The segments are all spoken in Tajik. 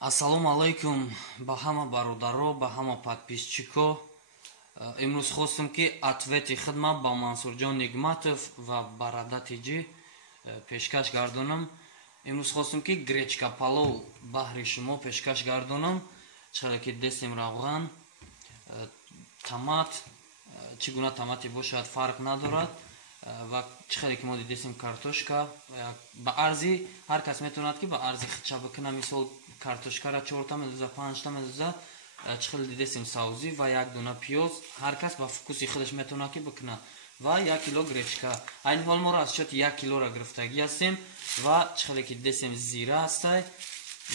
Ассалому алайкум ба ҳама бародаро, ба ҳама подписчико. Имрӯз хостам ки ответи хидмат ба Мансурҷон Нигматов ва Барадатиҷи пешкаш гардонам. Имрӯз хостам ки гречка палов баҳри шумо пешкаш гардонам. Чхеле ки дестем равған, томат, чӣ гуна томати бошад фарқ надорад. Ва чхеле ки мо дидесем картошка ба арзи ҳар кас метавонад ки ба арзи хича бикуна. Мисол картошкара 4 медуза 5 медуза, чхел дидесем савзи ва 1 дуна пиёз. Ҳар кас ба вкуси худаш метавонад ки бикуна. Ва 1 кило гречка. Айни ҳол моро аз шоти 1 килора гирифтагӣ ҳастем. Ва чхеле ки дидесем зира ҳастай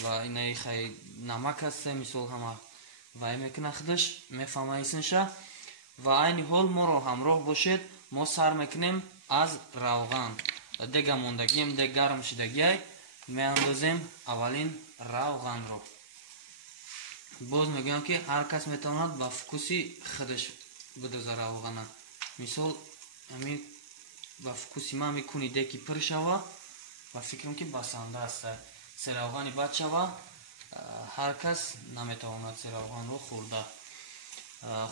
ва инаи хай намак ҳастай. Мисол ҳама вай мекуна худаш мефаҳмаисинша. Ва айни ҳол моро ҳамроҳ бошед. Мо сар мекунем аз равған. Дега мондагием, дег гарм шидагиай меандозем аввалин равғанро. Боз мегӯям ки ҳар кас метавонад ба вкуси худаш бидоза равғана. Мисол ами ба вкуси ман мекуни деки пир шава ва фикрам ки басанда ҳастай. Се равғани бад шава, ҳар кас наметавонад се равғанро хӯрда.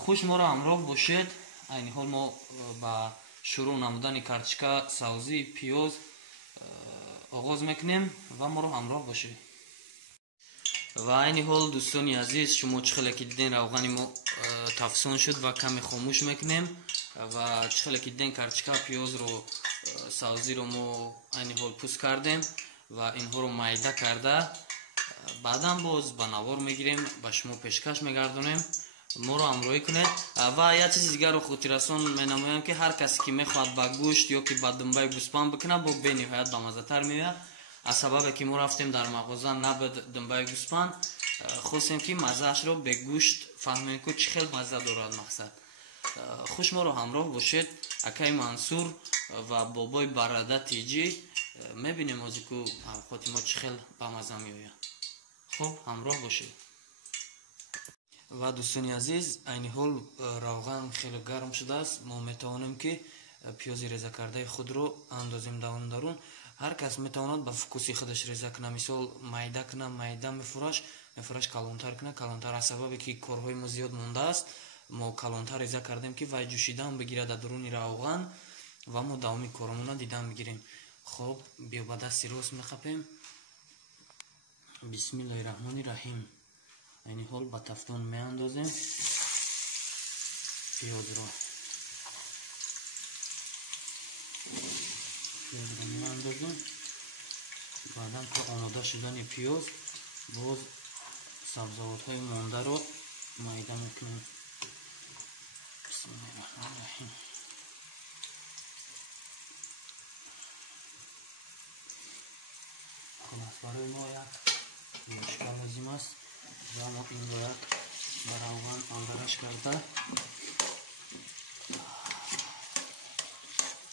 Хуш моро ҳамроҳ бошед. Айни ҳол мо ба шурӯъ намудани картошка, савзи, пиёз оғоз мекунем ва моро ҳамроҳ бошед. Ва айни ҳол дӯстони азиз, шумо чхеле ки диден равғани мо тафсон шуд ва каме хомӯш мекунем. Ва чхеле ки диден картошка, пиёзро, савзиро мо айни ҳол пӯст кардем ва инҳоро майда карда баъдан боз ба навор мегирем, ба шумо пешкаш мегардонем. Моро ҳамроҳӣ кунед. Ва як чизи дигарро хотиррасон менамоям ки ҳар касе ки мехоҳад ба гӯшт ё ки ба думбаи гӯспанд бикунад, бо бениҳоят ба маззатар меояд. Аз сабабе ки мо рафтем дар мағоза набуд думбаи гӯспанд, хостем ки маззаашро бе гӯшт фаҳмем ки чӣ хел мазза дорад мақсад. Хуш моро ҳамроҳ бошед. Акаи Мансур ва бобои Барадатиҷи мебинем ҳозир ку авқоти мо чӣ хел ба мазза меояд. Хуб, ҳамроҳ бошед. Ва дӯстони азиз, айни ҳол равған хеле гарм шудааст. Мо метавонем ки пиёзи резакардаи худро андозем дарун. Ҳар кас метавонад ба вкуси худаш реза куна. Мисол майда куна, майда мефураш, калонтар куна, калонтар. Аз сабабе ки корҳои мо зиёд мондааст, мо калонтар реза кардем ки вай ҷӯшидан бигирад дар дуруни равған ва мо давоми коромона дидан бигирем. Хуб, биё ба дасти рост мехапем. Бисмиллаҳи раҳмони раҳим. Айни ҳол ба тафтон меандозем пиёзро. Пиёзро меандозем. Баъдан то омода шудани пиёз, боз сабзавотҳои мондаро майда мекунем. Бисмиллаҳи раҳмони раҳим. Холас, барои мо як мушка лозим аст. ва мо инро як ба равған андараш карда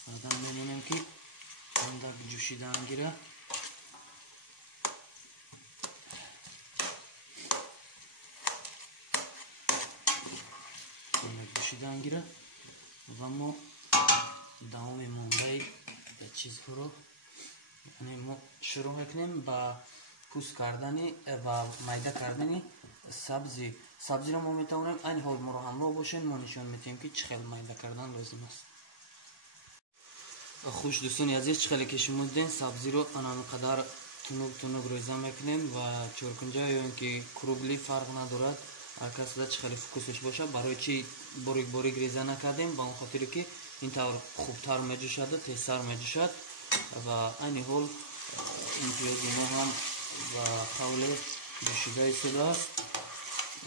баъдан мемонем ки андак ҷӯшидан гира. ҷӯшидан гира ва мо давоми мондаи чизҳоро мо шурӯъ мекунем ба пӯст кардани ва майда кардани сабзи. Сабзиро мо метавонем айни ҳол моро ҳамроҳ бошед. Мо нишон медиҳем ки чӣ хел майда кардан лозим аст. Хуш дӯстони азиз, чӣ хеле ки шумо диден сабзиро ананқадар тунук реза мекунем ва чоркунҷа ё ин ки кругли фарқ надорад. ҳар кас чӣ хеле вкусаш бошад. Барои чӣ борик реза накардем? Ба он хотире ки ин тавр хубтар меҷӯшаду тезтар меҷӯшад. Ва айни ҳол ин пиёзи мо ҳам ва қавле ҷӯшида истодааст.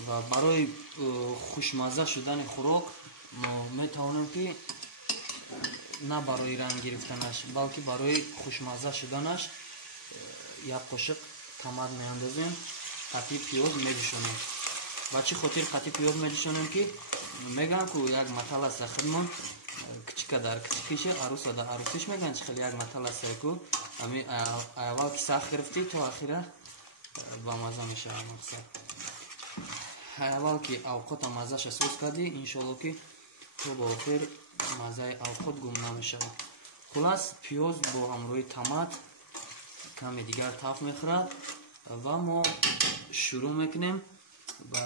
Ва барои хушмазза шудани хӯрок мо метавонем ки на барои ранг гирифтанаш, балки барои хушмазза шуданаш як қошиқ томат меандозем, қатъи пиёз меҷӯшонем. Ба чӣ хотир қатъи пиёз меҷӯшонем ки мегӯям ку як матал аст хидмон кичика дар кичикише аруса дар арусиш мегӯям чӣ хел як матал аст ку ами аввал ки сахт гирифтӣ то ахира ба мазза мешавад мақсад. Аввал ки авқота маззаша сӯз кардӣ, иншоалло ки то ба охир маззаи авқот гум намешавад. Хулас, пиёз бо ҳамроҳи томат каме дигар тафт мехӯрад ва мо шурӯъ мекунем ба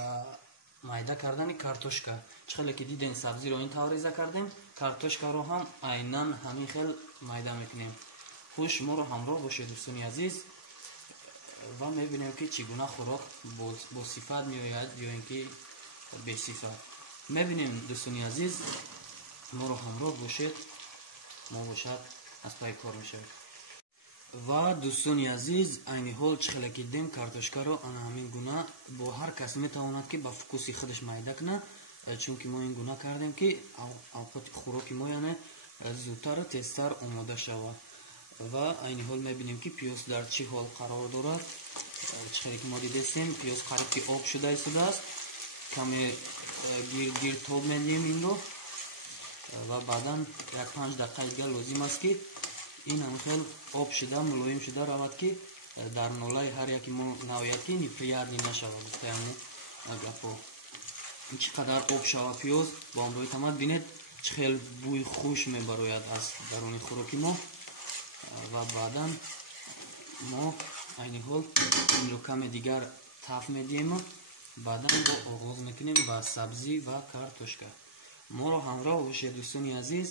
майда кардани картошка. Чхеле ки дидем сабзиро ин тавр реза кардем, картошкаро ҳам айнан ҳамин хел майда мекунем. хуш моро ҳамроҳ бошед дӯстони азиз ва мебинем ки чӣ гуна хӯрок бо сифат меояд ё ин ки бесифат. мебинем дӯстони азиз, моро ҳамроҳ бошед, мо бошад аз пай кор мешавем. ва дӯстони азиз, айни ҳол чхеле ки дидем картошкаро ана ҳамин гуна бо ҳар кас метавонад ки ба вкуси худаш майда кунад, чунки мо ин гуна кардем ки авқати хӯроки мо яъне зудтару тезтар омода шавад. ва айни ҳол мебинем ки пиёз дар чӣ ҳол қарор дорад. чхеле ки мо дидестем пиёз қариб ки об шуда истодааст. каме гирд тоб медиҳем инро ва баъдан як 5 дақиқа дигар лозим аст ки ин ҳамхел об шуда мулоим шуда равад ки дар нолаи ҳар яки мо наояд ки неприятни нашавад. гуфтаяму гапо чӣ қадар об шава пиёз бо ҳамроҳи тамад бинед чӣ хел бӯи хуш мебарояд аз даруни хӯроки мо. ва баъдан мо айни ҳол инро каме дигар таф медиҳем. баъдан бо оғоз мекунем ба сабзӣ ва картошка. моро ҳамроҳ бошед дӯстони азиз,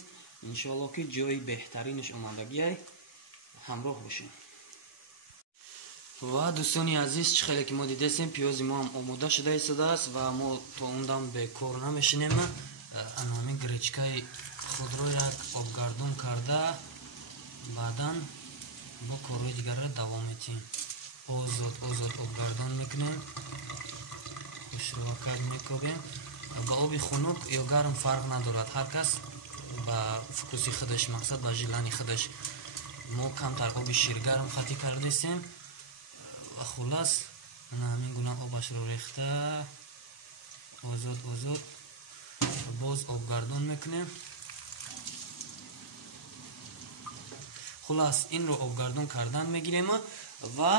иншоалло ки ҷои беҳтаринаш омадагиай ҳамроҳ бошем. ва дӯстони азиз, чӣ хеле ки мо дидестем пиёзи мо ҳам омода шуда истодааст ва мо то он дам бекор намешинем. ҳамин гречкаи худро як обгардон карда баъдан бо корҳои дигарро давом медиҳем. озод обгардон мекунем, хушрӯвакак мекобем. ба оби хунук ё гарм фарқ надорад, ҳар кас ба вкуси худаш, мақсад ба жилани худаш. мо камтар оби ширгарм қатӣ кардестем ва хулас ҳамин гуна обашро рехта озод боз обгардон мекунем. хулас инро обгардон кардан мегирем ва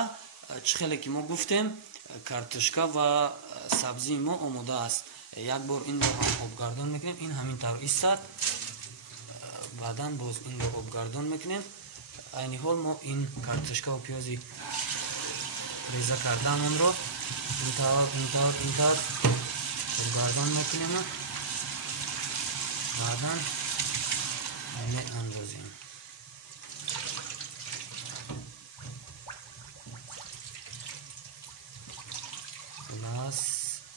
чӣ хеле ки мо гуфтем картошка ва сабзии мо омода аст. як бор инро ҳам обгардон мекунем, ин ҳамин тавр истад. баъдан боз инро обгардон мекунем. айни ҳол мо ин картошка ва пиёзи реза кардаамонро ин тавр обгардон мекунем. баъдан меандозем.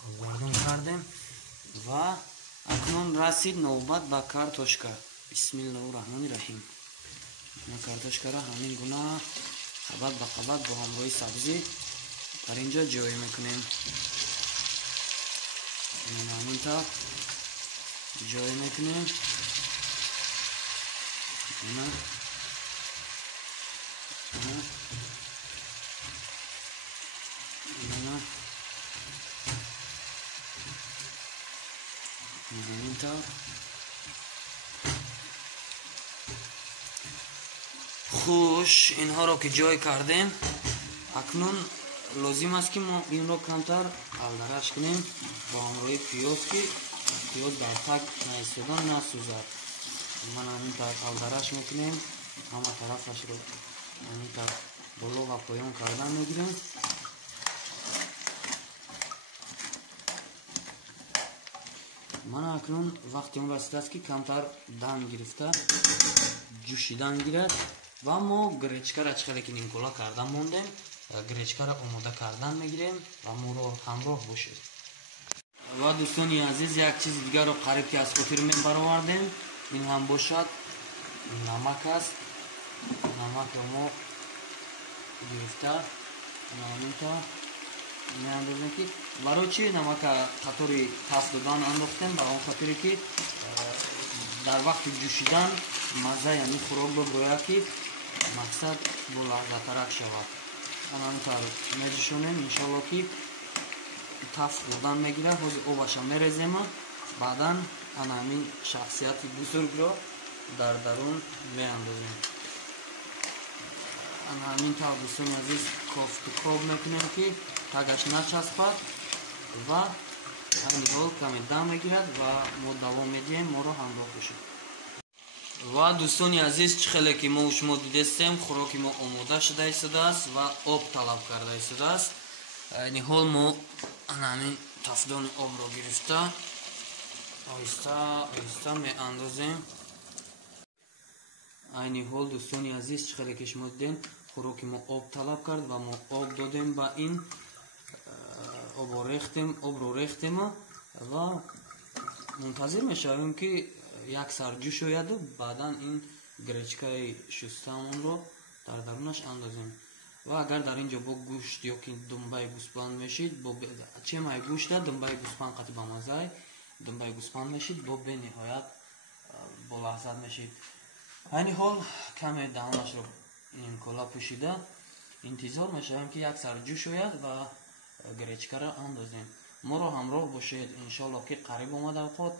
обгардон кардем ва акнун расид навбат ба картошка. бисмиллаҳирраҳмонирраҳим. картошкаро ҳамин гуна қабат ба қабат бо ҳамроҳи сабзӣ дар инҷо ҷой мекунем. ҳамин тавр ҷой мекунем. хуш, инҳоро ки ҷой кардем, акнун лозим аст ки мо инро камтар алдараш кунем бо ҳамроҳи пиёз ки пиёз дар так наистодан насӯзад. ман ҳамин тавр алдараш мекунем, ҳама тарафашро ҳамин тавр боло ва поён кардан мегирем. ман акнун вақти он расидааст ки камтар дам гирифта ҷӯшидан гирад ва мо гречкара чӣ хеле ки нимкола кардан мондем, гречкара омода кардан мегирем ва моро ҳамроҳ бошед. ва дӯстони азиз, як чизи дигарро қариб ки аз хотир мебаровардем. ин ҳам бошад намак аст. намакро мо гирифта наминта меандозем ки барои чӣ намака қатори таф додан андохтем? Ба он хатире ки дар вақти ҷӯшидан мазза яъни хӯрок биброяд ки мақсад бо лаззатарак шавад. ҳамантар меҷӯшонем, иншоалло ки таф хӯрдан мегирад. ҳозир обаша мерезем, баъдан ана ҳамин шахсияти бузургро дар дарун меандозем. ана ҳамин тавр дӯстони азиз кофтукоб мекунем ки тагаш начаспад ва ҳамин ҳол каме дам мегирад ва мо давом медиҳем. моро ҳамроҳ бошед. ва дӯстони азиз, чӣ хеле ки шумо дидестем, хӯроки мо омода шуда истодааст ва об талаб карда истодааст. айни ҳол мо ҳамин тафдони обро гирифта оҳиста оҳиста меандозем. айни ҳол дӯстони азиз, чӣ хеле ки шумо дидем хӯроки мо об талаб кард ва мо об додем ба ин обро рехтем ва мунтазир мешавем ки як сар ҷӯш ояду баъдан ин гречкаи шустаамонро дар дарунаш андозем. ва агар дар ин ҷо бо гӯшт ё ки думбаи гӯспанд мешид, чемаи гӯшта думбаи гӯспанд қати ба маззаи думбаи гӯспанд мешид, бо бениҳоят болаззат мешид. айни ҳол каме даҳонашро инкола пӯшида интизор мешавем ки як сар ҷӯш ояд ва гречкаро андозем. моро ҳамроҳ бошед, иншоалло ки қариб омада овқот.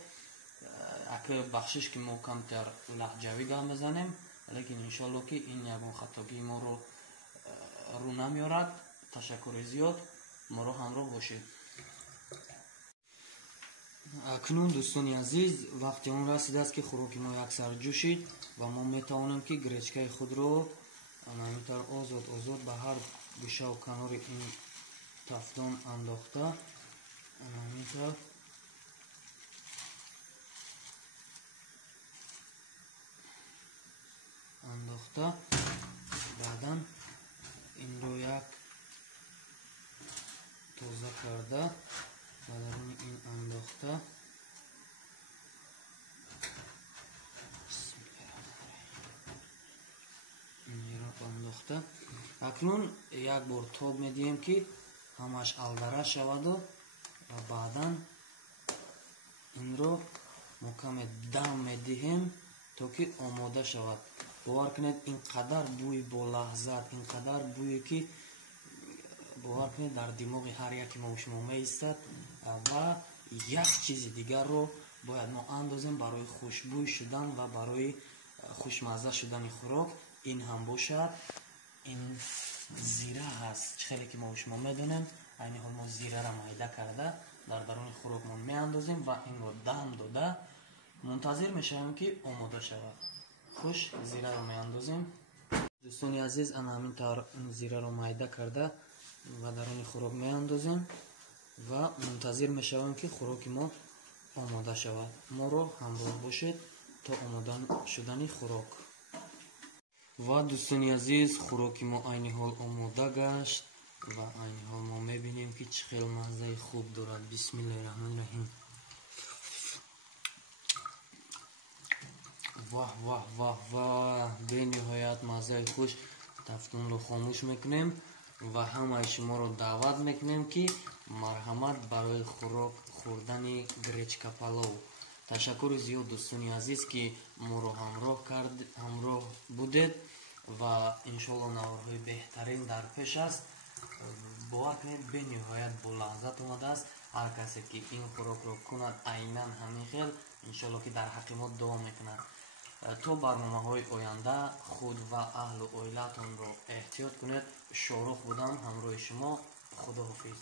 ака бахшиш ки мо камтар лаҳҷавӣ гап мезанем, лекин иншоалло ки ин ягон хатогии моро рӯ намеорад. ташаккури зиёд, моро ҳамроҳ бошед. акнун дӯстони азиз, вақти он расидааст ки хӯроки мо яксар ҷӯшид ва мо метавонем ки гречкаи худро ҳаминтар озод ба ҳар гӯшаву канори ин тафдон андохта ҳаминтар андохта баъдан инро як тоза карда ба даруни ин андохта инро андохта акнун як бор тоб медиҳем ки ҳамаш алдараш шаваду ва баъдан инро мо каме дам медиҳем то ки омода шавад. бовар кунед инқадар бӯи болаҳзат, инқадар бӯе ки бовар кунед дар димоғи ҳар яки мо шумо меистад. ва як чизи дигарро бояд мо андозем барои хушбӯй шудан ва барои хушмазза шудани хӯрок. ин ҳам бошад, ин зира ҳаст. чӣ хеле ки мо шумо медонем, айни ҳол мо зираро майда карда дар даруни хӯрокмон меандозем ва инро дам дода мунтазир мешавем ки омода шавад. хуш, зираро меандозем. дӯстони азиз, ана ҳамин тавр зираро майда карда ва даруни хӯрок меандозем ва мунтазир мешавем ки хӯроки мо омода шавад. моро ҳамроҳ бошед то омода шудани хӯрок. ва дӯстони азиз, хӯроки мо айни ҳол омода гашт ва айни ҳол мо мебинем ки чӣ хел маззаи хуб дорад. бисмиллаҳи раҳмонир раҳим. ваҳ ваҳ ваҳ ваҳ, бениҳоят маззаи хуш. тафтонро хомӯш мекунем ва ҳамаи шуморо даъват мекунем ки марҳамат барои хӯрок хӯрдани гречка палов. ташаккури зиёд дӯстони азиз ки моро ҳамроҳ будед ва иншоалло наварҳои беҳтарин дар пеш аст. бовар кунед бениҳоят болаззат омадааст. ҳар касе ки ин хӯрокро кунад айнан ҳамин хел иншоалло ки дар ҳаққи мо дуо мекунад. то барномаҳои оянда худ ва аҳлу оилаатонро эҳтиёт кунед. шорох будам ҳамроҳи шумо. худоҳофиз.